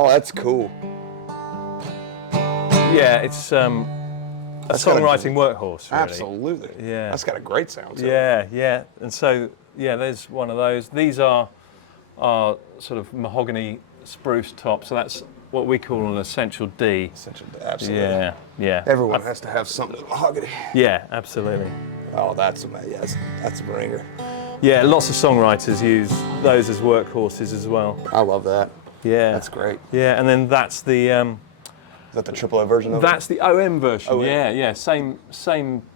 Oh, that's cool. Yeah, it's a songwriting workhorse, really. Absolutely. Yeah. That's got a great sound to it. Yeah, yeah. And so, yeah, there's one of those. These are sort of mahogany spruce top, so that's what we call an essential D. Essential, absolutely. Yeah, yeah. Everyone has to have something mahogany. Yeah, absolutely. Oh, that's amazing. Yeah, that's a ringer. Yeah, lots of songwriters use those as workhorses as well. I love that. Yeah. That's great. Yeah, and then that's the... Is that the triple O version of it? That's the OM version. OM. Yeah, yeah. Same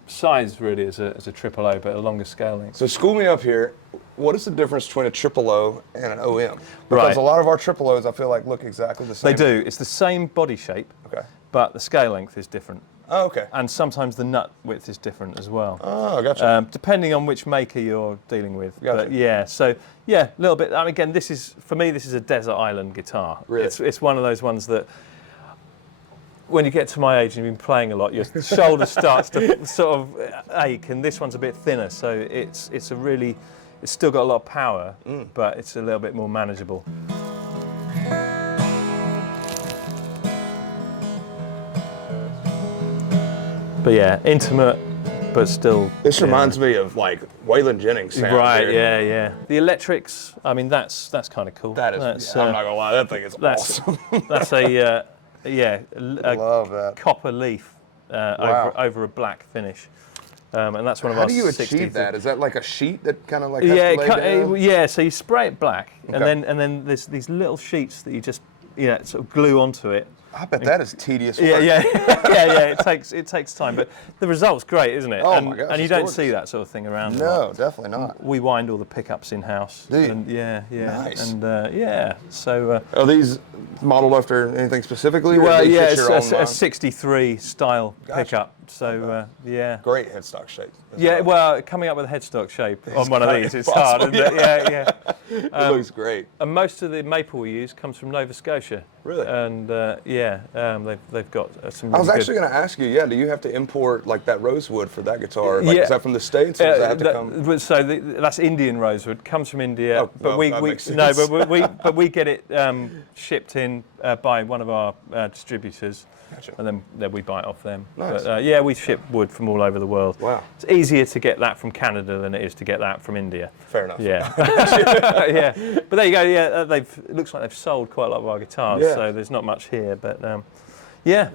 size really as a triple O, but a longer scale length. So school me up here. What is the difference between a triple O and an OM? Because Right. a lot of our triple O's, I feel like, look exactly the same. They do. It's the same body shape, Okay. but the scale length is different. Oh, okay. And sometimes the nut width is different as well. Oh, gotcha. Depending on which maker you're dealing with. Gotcha. But yeah, so yeah, a little bit. I mean, again, for me, this is a desert island guitar. Really? It's one of those ones that when you get to my age and you've been playing a lot, your shoulder starts to sort of ache, and this one's a bit thinner, so it's still got a lot of power, but it's a little bit more manageable. But yeah, intimate, but still. This reminds me of like Waylon Jennings sound. Right, dude. yeah, yeah. The electrics, I mean, that's kind of cool. That is, That's, I'm not gonna lie, that thing is awesome. That's a Love that. copper leaf Wow. over a black finish. And that's one of our How do you 60s. achieve that? Is that like a sheet that kind of like has Yeah, to lay down? yeah. So you spray it black, Okay. and then there's these little sheets that you just sort of glue onto it. I bet that is tedious work. Yeah, yeah. It takes time, but the result's great, isn't it? Oh and, my gosh, and you it's don't gorgeous. see that sort of thing around. a lot. No, definitely not. We wind all the pickups in house. Do you? And yeah. Nice. And yeah, so. Are these modeled after anything specifically? or Well, do they yeah, fit it's your own a line? 63 style Gotcha. pickup. So yeah. Great headstock shape. as Yeah, well. well, coming up with a headstock shape on one of quite these, it's impossible, hard, isn't it? Yeah. It looks great. And most of the maple we use comes from Nova Scotia. Really? And they've got some. I was really actually going to ask you, do you have to import like that rosewood for that guitar? Like, Yeah. Is that from the States or does that have to come? So that's Indian Rosewood, comes from India, Oh, but well, that makes no, sense. but we get it shipped in by one of our distributors, Gotcha. and then we buy it off them. Nice. But we ship wood from all over the world. Wow. It's easier to get that from Canada than it is to get that from India. Fair enough. Yeah, yeah. But there you go. Yeah, it looks like they've sold quite a lot of our guitars, Yeah. so there's not much here, but yeah.